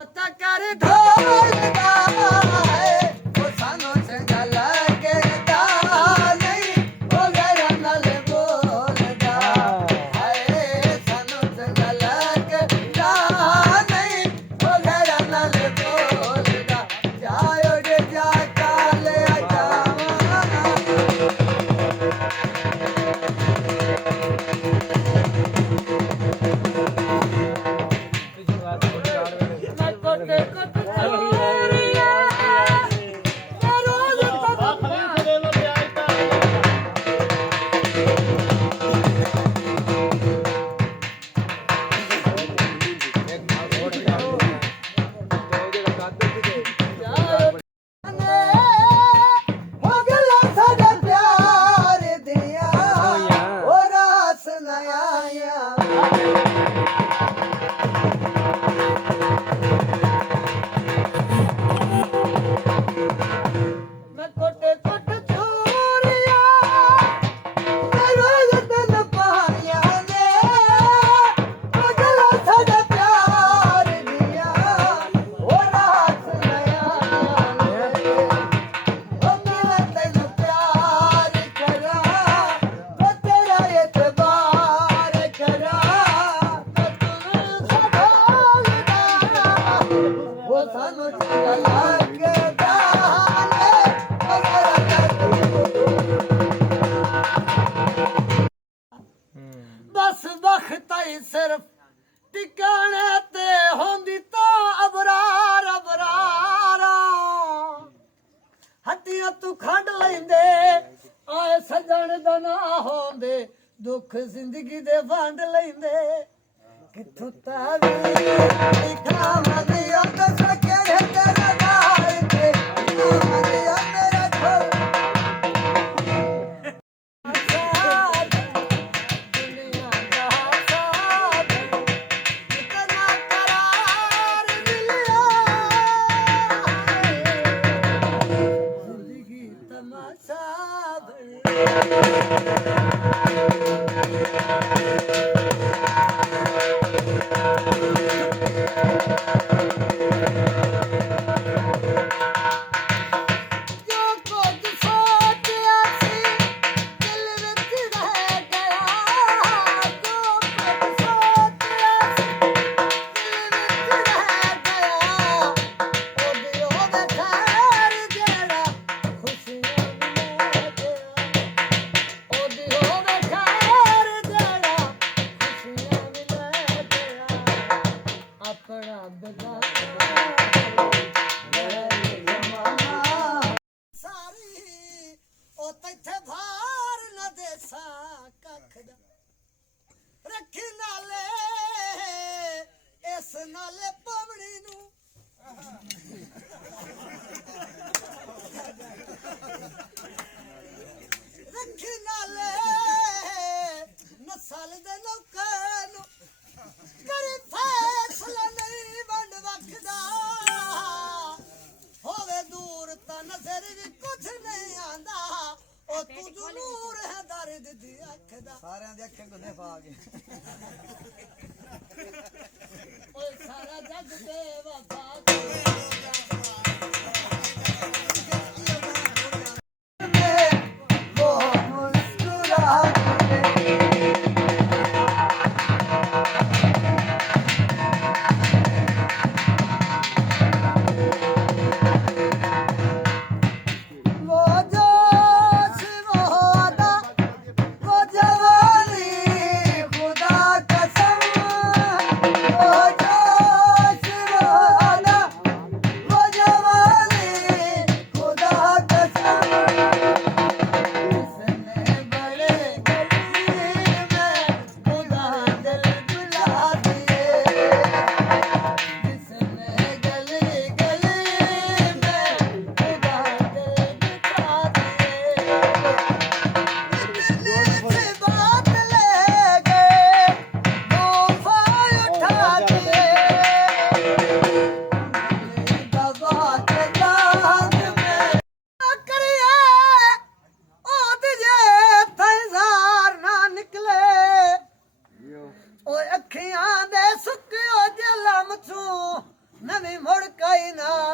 ਪਤਾ ਕਰ ਢੋਲਦਾ ਏ ਉਹ ਸਾਨੂੰ ਚੰਗਾ ਲੱਗਦਾ ਨਹੀਂ ਉਹ ਘਰਾਂ ਨਾਲ ਬੋਲਦਾ ਹਾਏ ਸਾਨੂੰ ਚੰਗਾ ਲੱਗਦਾ ਨਹੀਂ ਉਹ ਘਰਾਂ ਨਾਲ ਬੋਲਦਾ ਜਾਇਓ ਜੇ ਜਾ ਕਾਲ ਆ ਜਾਵਾਂ ਬਸ ਵਖਤ ਹੀ ਸਿਰਫ ਟਿਕਾਣੇ ਤੇ ਹੁੰਦੀ ਤਾਂ ਅਬਰਾਰ ਅਬਰਾਰਾ ਹੱਟੀਆਂ ਤੂੰ ਖੰਡ ਲੈਂਦੇ ਆਏ ਸਜਣ ਦਾ ਨਾ ਹੁੰਦੇ ਦੁੱਖ ਜ਼ਿੰਦਗੀ ਦੇ ਵੰਡ ਲੈਂਦੇ ਕਿੱਥੋਂ ਤਾਵੀ ਲਿਖਾ ਮੰਨਿਆ ਤਾਂ ਸਕੇ ਤੇਰਾ ਨਾਮ ਤੇ ਮੰਨਿਆ ਮੇਰਾ ਖੋਲ ਰੱਖੀ ਨਾਲੇ ਇਸ ਨਾਲੇ ਪਵਣੀ ਨੂੰ ਰੱਖੀ ਨਾਲੇ ਨਸਲ ਦੇ ਲੋਕਾਂ ਨੂੰ ਕਰੇ ਫੈਸਲਾ ਨਹੀਂ ਵੰਡ ਵਖਦਾ ਹੋਵੇ ਦੂਰ ਤਾਂ ਨਜ਼ਰ ਵੀ ਕੁਛ ਨਹੀਂ ਆਂਦਾ ਉਹ ਤੂੰ ਜ਼ਰੂਰ ਹੈ ਦਰਦ ਦੀ ਅੱਖ ਦਾ ਸਾਰਿਆਂ ਦੇ ਅੱਖਾਂ ਗੁੱਦੇ ਪਾ ਕੇ ਓਏ ਸਾਰਾ ਜੱਗ ਤੇ ਵਫਾ ਨਾ